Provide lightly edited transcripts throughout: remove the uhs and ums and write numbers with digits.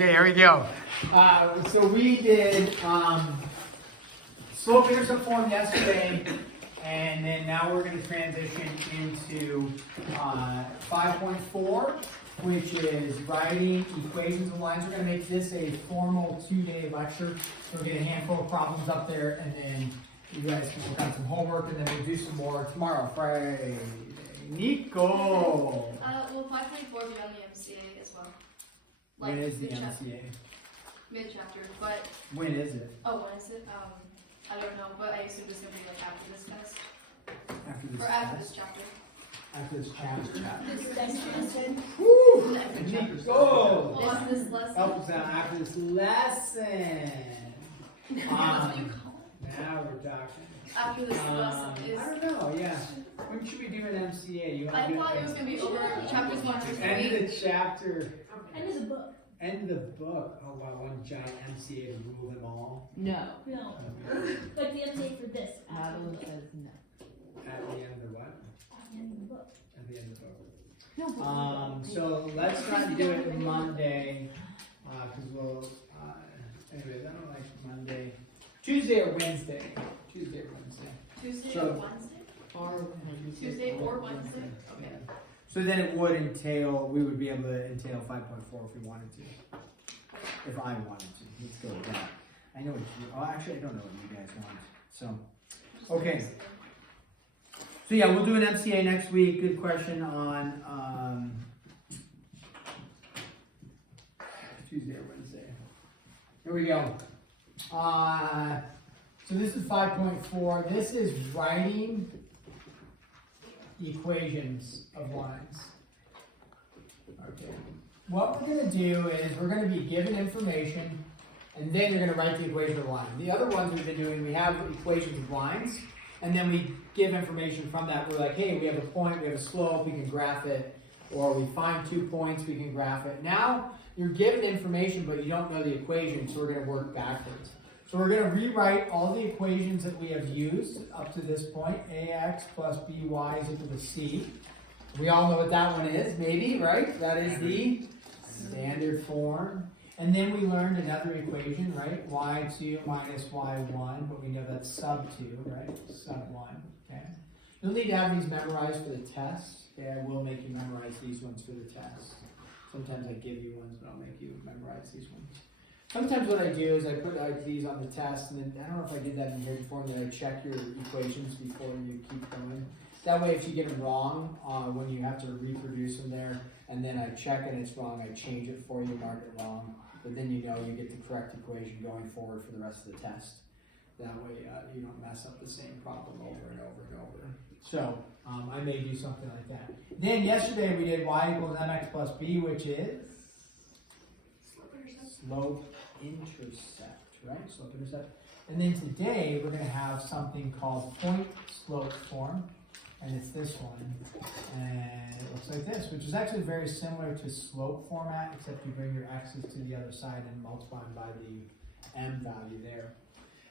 Okay, here we go. So we did slope intercept form yesterday, and then now we're going to transition into 5.4, which is writing equations and lines. We're going to make this a formal 2-day lecture. So we'll get a handful of problems up there, and then you guys can work on some homework, and then we'll do some more tomorrow, Friday. Nico! Well, 5.4 will be on the MCA as well. When is the MCA? Mid-chapter, but... When is it? Oh, when is it? I don't know, but I assume it's going to be like after this test. After this Or after this chapter. After this chapter. This lesson. Woo! Well, Nico! after this lesson. Help us out after this lesson. That's what you call it. Now we're talking. After this lesson is... I don't know, yeah. When should we do an MCA? You I thought it was going to be over chapters 1 through 3. End of the chapter. End of the book. End of the book. Oh wow, one giant MCA to rule them all. No. Like the MCA for this. Madeline says no. At the end of the what? At the end of the book. At the end of the book. No. So let's try to do it Monday, because we'll, anyways, I don't like Monday. Tuesday or Wednesday. Tuesday or Wednesday. Tuesday So- or Wednesday? Or Tuesday or Wednesday? Okay. So then it would entail, we would be able to entail 5.4 if we wanted to. If I wanted to. Let's go with that. I know what you, oh, actually, I don't know what you guys want. So, okay. So yeah, we'll do an MCA next week. Good question on Tuesday or Wednesday. Here we go. So this is 5.4. This is writing equations of lines. Okay. What we're going to do is we're going to be given information, and then you're going to write the equation of line. The other ones we've been doing, we have equations of lines, and then we give information from that. We're like, hey, we have a point, we have a slope, we can graph it, or we find 2 points, we can graph it. Now you're given information, but you don't know the equation, so we're going to work backwards. So we're going to rewrite all the equations that we have used up to this point. Ax plus by is equal to c. We all know what that one is, maybe, right? That is the standard form. And then we learned another equation, right? y2 minus y1, but we know that's sub 2, right? Sub 1, okay? You'll need to have these memorized for the test. Okay, I will make you memorize these ones for the test. Sometimes I give you ones, but I'll make you memorize these ones. Sometimes what I do is I put these on the test, and then I don't know if I did that in here before, and then I check your equations before you keep going. That way, if you get them wrong, when you have to reproduce them there, and then I check and it's wrong, I change it for you, mark it wrong, but then you know you get the correct equation going forward for the rest of the test. That way, you don't mess up the same problem over and over and over. So, I may do something like that. Then yesterday we did y equals mx plus b, which is slope intercept, right? Slope intercept. And then today we're going to have something called point slope form, and it's this one. And it looks like this, which is actually very similar to slope format, except you bring your x's to the other side and multiply them by the m value there.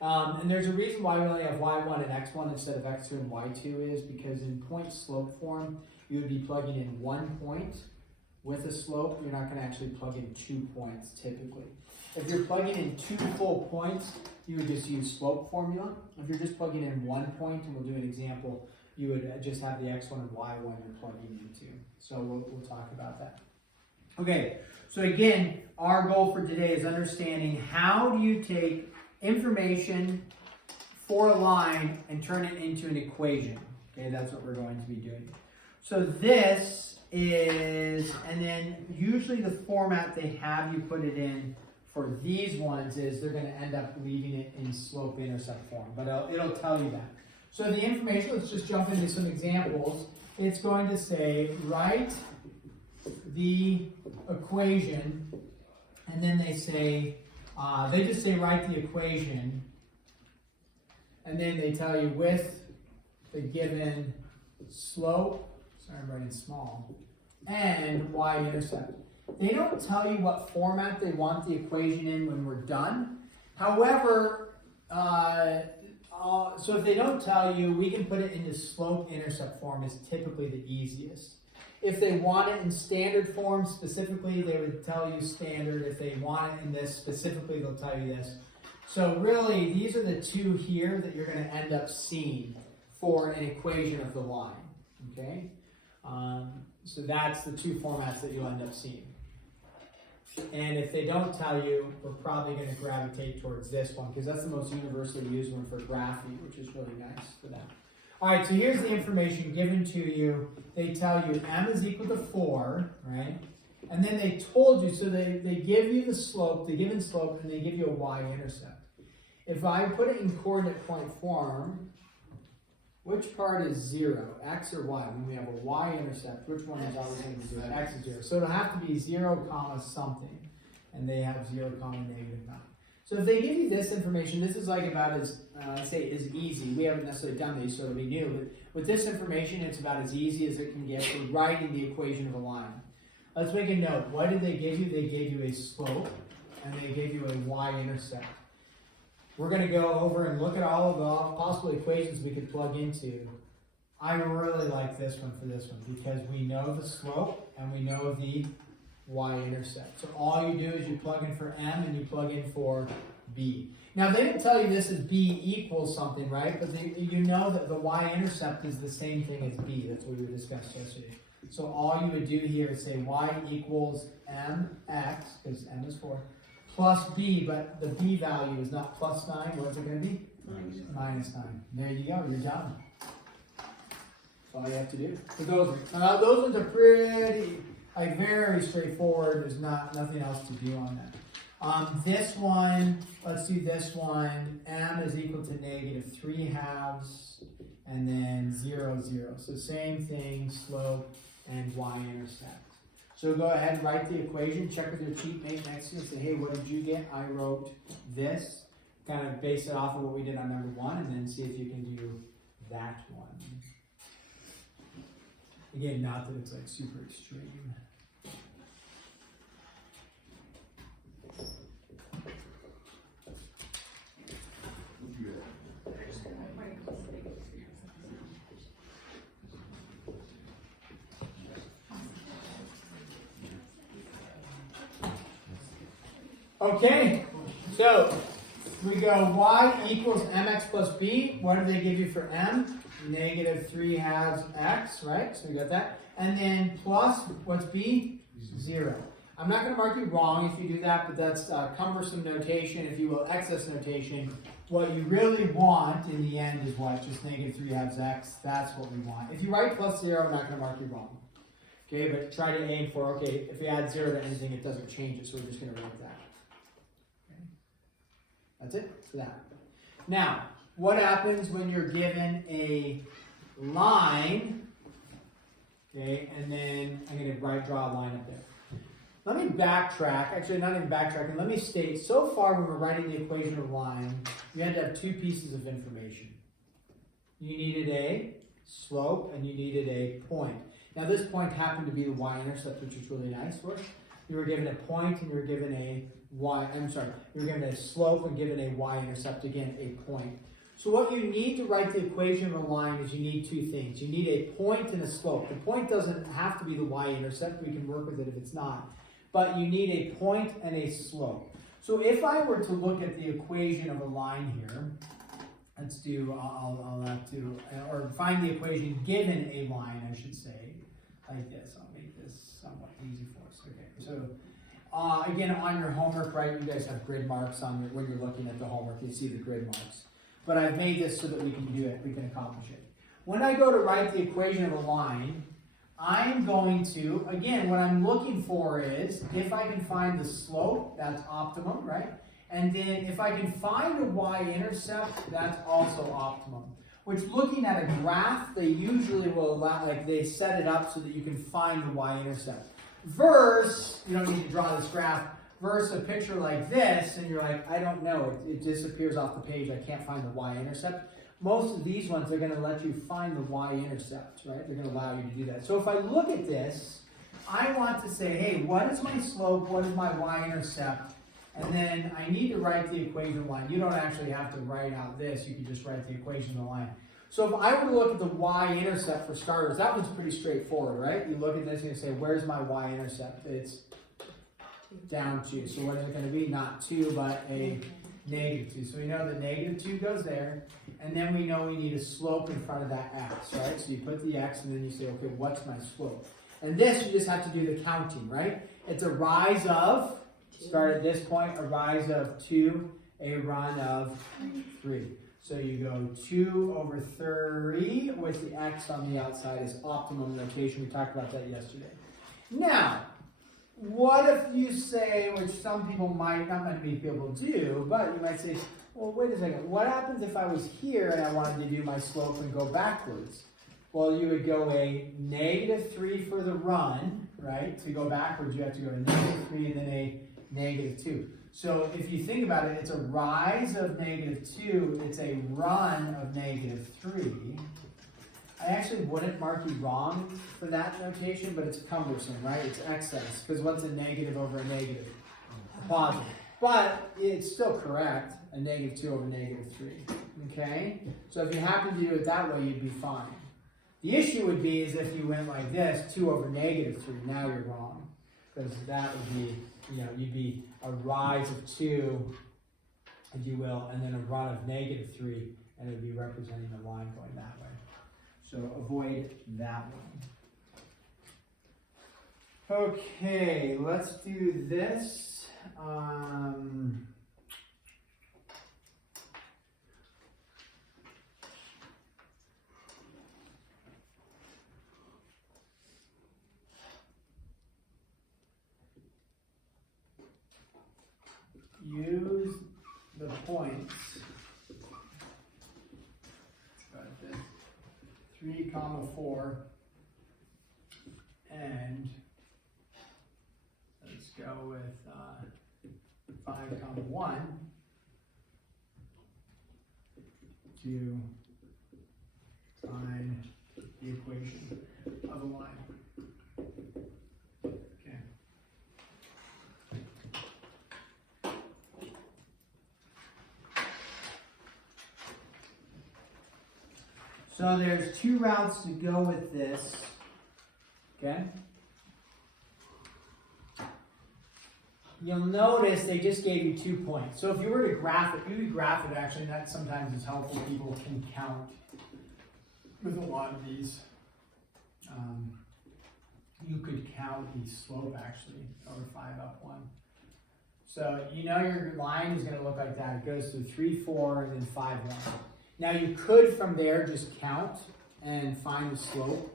And there's a reason why we only have y1 and x1 instead of x2 and y2 is because in point slope form, you would be plugging in 1 point with a slope. You're not going to actually plug in 2 points typically. If you're plugging in 2 full points, you would just use slope formula. If you're just plugging in 1 point, and we'll do an example, you would just have the x1 and y1 you're plugging into. So we'll talk about that. Okay, so again, our goal for today is understanding how do you take information for a line and turn it into an equation. Okay, that's what we're going to be doing. So this is, and then usually the format they have you put it in for these ones is they're going to end up leaving it in slope intercept form, but it'll tell you that. So the information, let's just jump into some examples. It's going to say, write the equation, and then they say, they just say write the equation, and then they tell you with the given slope, sorry I'm writing small, and y-intercept. They don't tell you what format they want the equation in when we're done. However, so if they don't tell you, we can put it into slope-intercept form is typically the easiest. If they want it in standard form specifically, they would tell you standard. If they want it in this specifically, they'll tell you this. So really, these are the two here that you're going to end up seeing for an equation of the line. Okay? So that's the two formats that you'll end up seeing. And if they don't tell you, we're probably going to gravitate towards this one because that's the most universally used one for graphing, which is really nice for that. All right, so here's the information given to you. They tell you m is equal to 4, right? And then they told you, so they give you the slope, the given slope, and they give you a y-intercept. If I put it in coordinate point form, which part is 0, x or y? When we have a y-intercept, which one is always going to be 0? X is 0. So it'll have to be 0 comma something, and they have 0 comma negative 9. So if they give you this information, this is like about as, I'd say, as easy. We haven't necessarily done these, so it'll be new. But with this information, it's about as easy as it can get for writing the equation of a line. Let's make a note. What did they give you? They gave you a slope, and they gave you a y-intercept. We're going to go over and look at all of the possible equations we could plug into. I really like this one for this one because we know the slope and we know the y-intercept. So all you do is you plug in for m and you plug in for b. Now they didn't tell you this is b equals something, right? But you know that the y-intercept is the same thing as b. That's what we discussed yesterday. So all you would do here is say y equals mx, because m is 4, plus b, but the b value is not plus 9. What's it going to be? Minus 9. There you go. You're done. That's all you have to do. So those ones are pretty, like, very straightforward. There's nothing else to do on that. This one, let's do this one. M is equal to negative 3/2, and then 0, 0. So same thing, slope and y-intercept. So go ahead and write the equation, check with your cheat mate next to you and say, hey, what did you get? I wrote this. Kind of base it off of what we did on number 1 and then see if you can do that one. Again, not that it's like super extreme. Okay, so we go y equals mx plus b. What do they give you for m? Negative 3/2 x, right? So we got that. And then plus, what's b? 0. I'm not going to mark you wrong if you do that, but that's cumbersome notation, if you will, excess notation. What you really want in the end is what? Just negative 3/2 x. That's what we want. If you write plus 0, I'm not going to mark you wrong. Okay, but try to aim for, okay, if we add 0 to anything, it doesn't change it, so we're just going to write that. That's it for that. Now, what happens when you're given a line? Okay, and then I'm going to draw a line up there. Let me backtrack. Actually, not even backtracking. Let me state, so far when we're writing the equation of a line, we had to have 2 pieces of information. You needed a slope and you needed a point. Now, this point happened to be the y-intercept, which is really nice for us. You were given a point and you were given a you were given a slope and given a y-intercept, again, a point. So what you need to write the equation of a line is you need 2 things. You need a point and a slope. The point doesn't have to be the y-intercept. We can work with it if it's not. But you need a point and a slope. So if I were to look at the equation of a line here, let's do, I'll have to, or find the equation given a line, I should say, like this. I'll make this somewhat easy for us. Okay, so again, on your homework, right, you guys have grid marks on your, when you're looking at the homework, you see the grid marks. But I've made this so that we can do it, we can accomplish it. When I go to write the equation of a line, I'm going to, again, what I'm looking for is, if I can find the slope, that's optimum, right? And then if I can find a y-intercept, that's also optimum. Which, looking at a graph, they usually will allow, like they set it up so that you can find the y-intercept. Versus, you don't need to draw this graph, versus a picture like this, and you're like, I don't know, it disappears off the page, I can't find the y-intercept. Most of these ones are going to let you find the y-intercept, right? They're going to allow you to do that. So if I look at this, I want to say, hey, what is my slope, what is my y-intercept? And then I need to write the equation of the line. You don't actually have to write out this, you can just write the equation of the line. So if I were to look at the y-intercept for starters, that one's pretty straightforward, right? You look at this and you say, where's my y-intercept? It's down 2. So what is it going to be? Not 2, but a negative 2. So we know that negative 2 goes there. And then we know we need a slope in front of that x, right? So you put the x and then you say, okay, what's my slope? And this, you just have to do the counting, right? It's a rise of, start at this point, a rise of 2, a run of 3. So you go 2 over 3 with the x on the outside is optimum notation. We talked about that yesterday. Now, what if you say, which some people might, not many people do, but you might say, well, wait a second, what happens if I was here and I wanted to do my slope and go backwards? Well, you would go a negative 3 for the run, right? To go backwards, you have to go to negative 3 and then a negative 2. So if you think about it, it's a rise of negative 2, it's a run of negative 3. I actually wouldn't mark you wrong for that notation, but it's cumbersome, right? It's excess, because what's a negative over a negative? A positive. But it's still correct, a negative 2 over negative 3, okay? So if you happen to do it that way, you'd be fine. The issue would be is if you went like this, 2 over negative 3, now you're wrong. Because that would be, you'd be a rise of 2, if you will, and then a run of negative 3, and it would be representing a line going that way. So avoid that one. Okay, let's do this. Use the points. Got this. 3, 4, and let's go with 5, 1 to find the equation of a line. Okay. So there's 2 routes to go with this. Okay. You'll notice they just gave you 2 points. So if you were to graph it, you could graph it actually, and that sometimes is helpful. People can count with a lot of these. You could count the slope actually, over 5 up 1. So your line is going to look like that. It goes through 3, 4, and then 5, 1. Now you could from there just count and find the slope.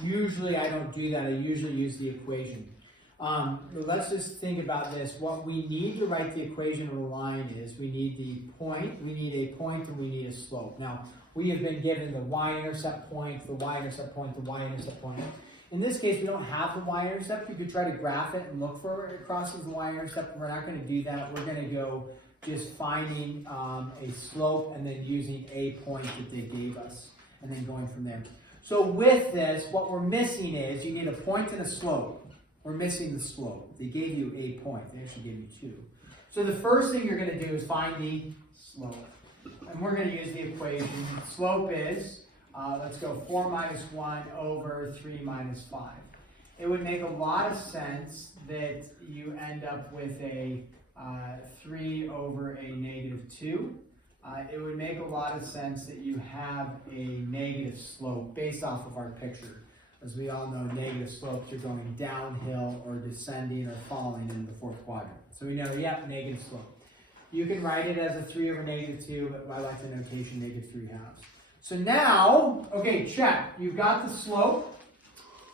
Usually I don't do that. I usually use the equation. Let's just think about this. What we need to write the equation of a line is we need the point, we need a point, and we need a slope. Now, we have been given the y-intercept point, the y-intercept point, the y-intercept point. In this case, we don't have the y-intercept. You could try to graph it and look for it crosses the y-intercept. We're not going to do that. We're going to go just finding a slope and then using a point that they gave us and then going from there. So with this, what we're missing is you need a point and a slope. We're missing the slope. They gave you a point. They actually gave you 2. So the first thing you're going to do is find the slope. And we're going to use the equation. Slope is, let's go 4 minus 1 over 3 minus 5. It would make a lot of sense that you end up with a 3 over a negative 2. It would make a lot of sense that you have a negative slope based off of our picture. As we all know, negative slopes are going downhill or descending or falling in the 4th quadrant. So we know, yep, negative slope. You can write it as a 3 over negative 2, but I like the notation negative 3 halves. So now, okay, check. You've got the slope.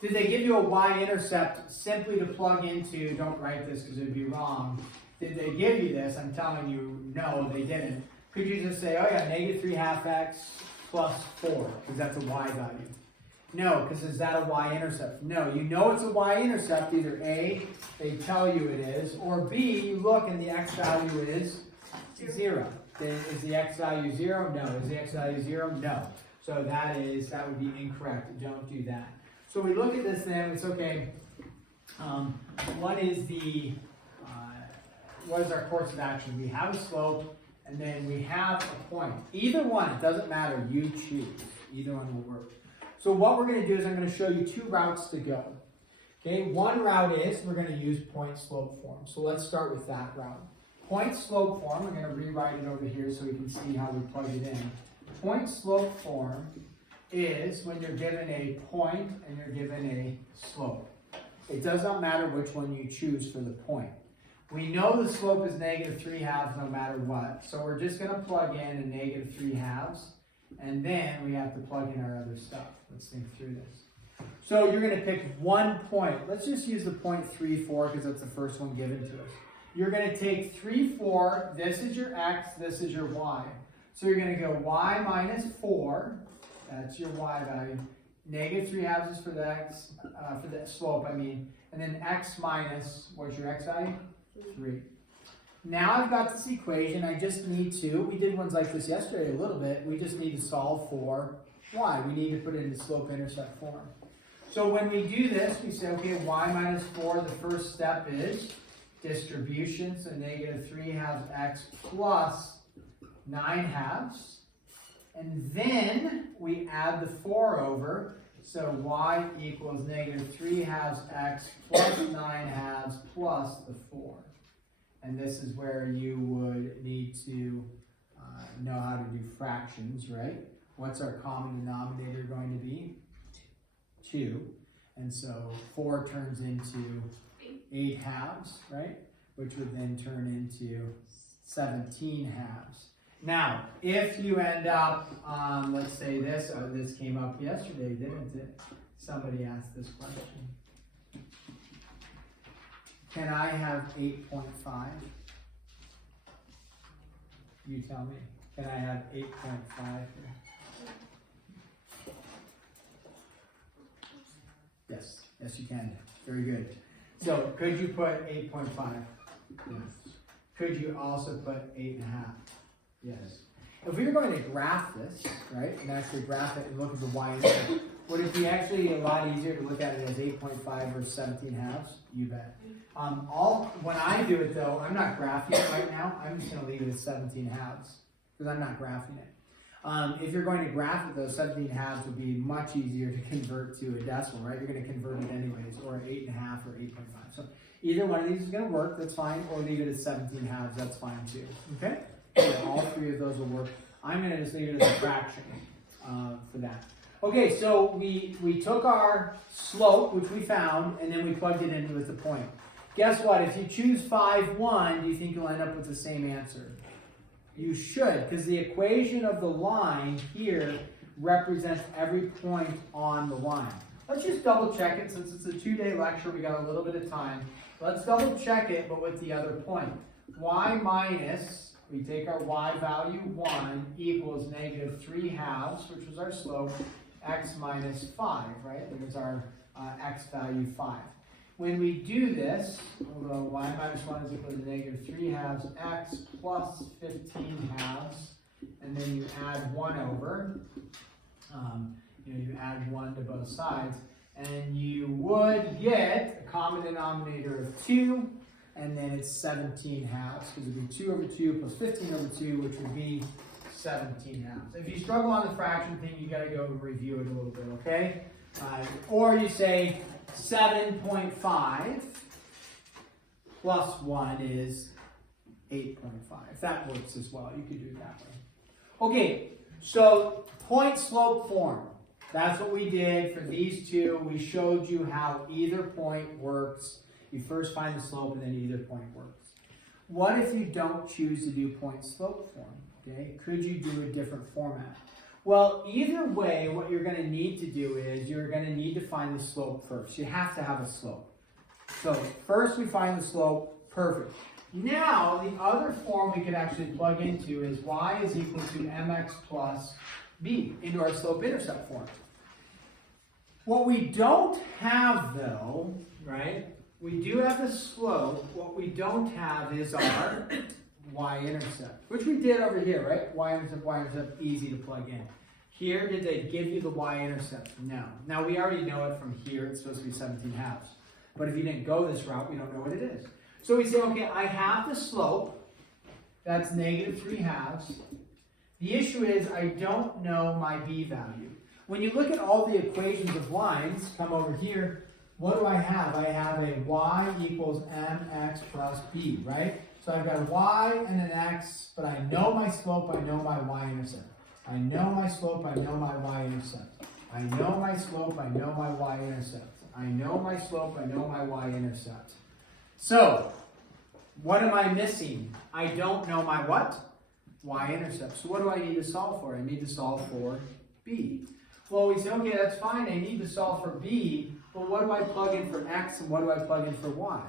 Did they give you a y-intercept simply to plug into? Don't write this because it would be wrong. Did they give you this? I'm telling you, no, they didn't. Could you just say, oh yeah, negative 3 half x plus 4, because that's a y value. No, because is that a y-intercept? No, you know it's a y-intercept. Either A, they tell you it is, or B, you look and the x value is 0. Then is the x value 0? No. Is the x value 0? No. So that would be incorrect. Don't do that. So we look at this then, it's okay. What is our course of action? We have a slope, and then we have a point. Either one, it doesn't matter, you choose. Either one will work. So what we're going to do is I'm going to show you two routes to go. Okay, one route is we're going to use point slope form. So let's start with that route. Point slope form, I'm going to rewrite it over here so we can see how we plug it in. Point slope form is when you're given a point and you're given a slope. It does not matter which one you choose for the point. We know the slope is -3/2 no matter what. So we're just going to plug in a -3/2. And then we have to plug in our other stuff. Let's think through this. So you're going to pick one point. Let's just use the point 3, 4 because that's the first one given to us. You're going to take 3, 4. This is your x. This is your y. So you're going to go y minus 4. That's your y value. -3/2 is for the x, for the slope, I mean. And then x minus, what's your x value? 3. Now I've got this equation. I just need to, we did ones like this yesterday a little bit. We just need to solve for y. We need to put it in slope-intercept form. So when we do this, we say, okay, y minus 4, the first step is distribution. So -3/2 x plus 9/2. And then we add the 4 over. So y equals -3/2 x plus 9/2 plus the 4. And this is where you would need to know how to do fractions, right? What's our common denominator going to be? 2. And so 4 turns into 8/2, right? Which would then turn into 17/2. Now, if you end up, let's say this, this came up yesterday, didn't it? Somebody asked this question. Can I have 8.5? You tell me. Can I have 8.5? Yes, yes you can. Very good. So, could you put 8.5? Yes. Could you also put 8.5? Yes. If we were going to graph this, right, and actually graph it and look at the y-intercept, would it be actually a lot easier to look at it as 8.5 or 17/2? You bet. When I do it though, I'm not graphing it right now. I'm just going to leave it as 17/2 because I'm not graphing it. If you're going to graph it though, 17/2 would be much easier to convert to a decimal, right? You're going to convert it anyways, or 8.5 or 8.5. So either one of these is going to work. That's fine. Or leave it as 17/2. That's fine too. Okay. So all three of those will work. I'm going to just leave it as a fraction for that. Okay, so we took our slope, which we found, and then we plugged it in with the point. Guess what? If you choose 5, 1, do you think you'll end up with the same answer? You should, because the equation of the line here represents every point on the line. Let's just double check it. Since it's a 2-day lecture, we got a little bit of time. Let's double check it, but with the other point. Y minus, we take our y value 1 equals -3/2, which was our slope, x minus 5, right? There's our x value 5. When we do this, we'll go y minus 1 is equal to -3/2 x plus 15/2, and then you add 1 over. You add 1 to both sides, and you would get a common denominator of 2, and then it's 17/2, because it would be 2 over 2 plus 15 over 2, which would be 17/2. If you struggle on the fraction thing, you got to go and review it a little bit, okay? Or you say 7.5 plus 1 is 8.5. That works as well. You could do it that way. Okay, so point slope form. That's what we did for these two. We showed you how either point works. You first find the slope and then either point works. What if you don't choose to do point slope form? Okay, could you do a different format? Well, either way, what you're going to need to do is you're going to need to find the slope first. You have to have a slope. So first we find the slope, perfect. Now the other form we could actually plug into is y is equal to mx plus b into our slope-intercept form. What we don't have though, right, we do have the slope. What we don't have is our y-intercept, which we did over here, right? Y-intercept, easy to plug in. Here, did they give you the y-intercept? No. Now, we already know it from here. It's supposed to be 17/2. But if you didn't go this route, we don't know what it is. So we say, okay, I have the slope. That's negative 3/2. The issue is I don't know my b value. When you look at all the equations of lines, come over here, what do I have? I have a y equals mx plus b, right? So I've got a y and an x, but I know my slope, I know my y-intercept. I know my slope, I know my y-intercept. I know my slope, I know my y-intercept. I know my slope, I know my y-intercept. So, what am I missing? I don't know my what? Y-intercept. So what do I need to solve for? I need to solve for b. Well, we say, okay, that's fine. I need to solve for b, but what do I plug in for x and what do I plug in for y?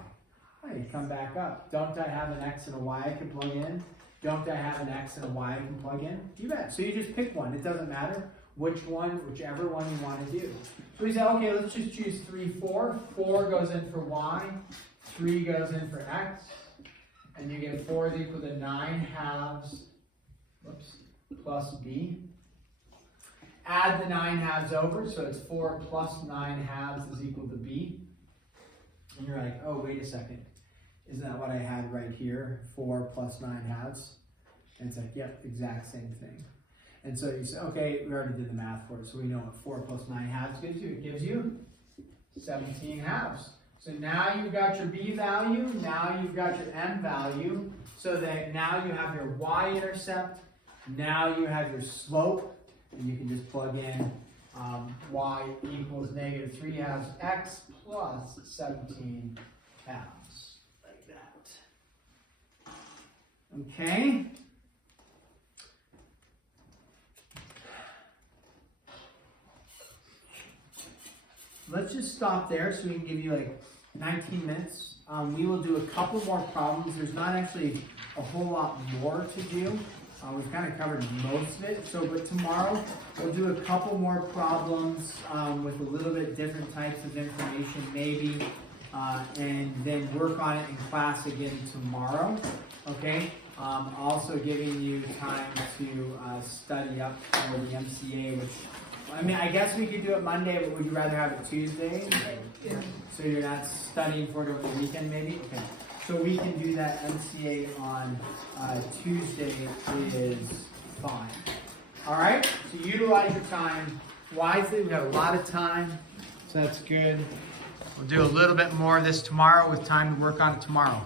I come back up. Don't I have an x and a y I can plug in? Don't I have an x and a y I can plug in? You bet. So you just pick one. It doesn't matter which one, whichever one you want to do. So we say, okay, let's just choose 3, 4. 4 goes in for y. 3 goes in for x. And you get 4 is equal to 9/2 plus b. Add the 9/2 over, so it's 4 plus 9/2 is equal to b. And you're like, oh, wait a second. Isn't that what I had right here? 4 plus 9/2? And it's like, yep, exact same thing. And so you say, okay, we already did the math for it, so we know what 4 plus 9/2 gives you. It gives you 17/2. So now you've got your b value, now you've got your m value, so that now you have your y-intercept, now you have your slope, and you can just plug in y equals negative 3/2 x plus 17/2, like that. Okay? Let's just stop there so we can give you like 19 minutes. We will do a couple more problems. There's not actually a whole lot more to do. We've kind of covered most of it. So, but tomorrow we'll do a couple more problems with a little bit different types of information maybe, and then work on it in class again tomorrow. Okay? Also giving you time to study up for the MCA, which, I mean, I guess we could do it Monday, but would you rather have it Tuesday? Yeah. So you're not studying for it over the weekend maybe? Okay. So we can do that MCA on Tuesday is fine. All right? So utilize your time wisely. We've got a lot of time, so that's good. We'll do a little bit more of this tomorrow with time to work on it tomorrow.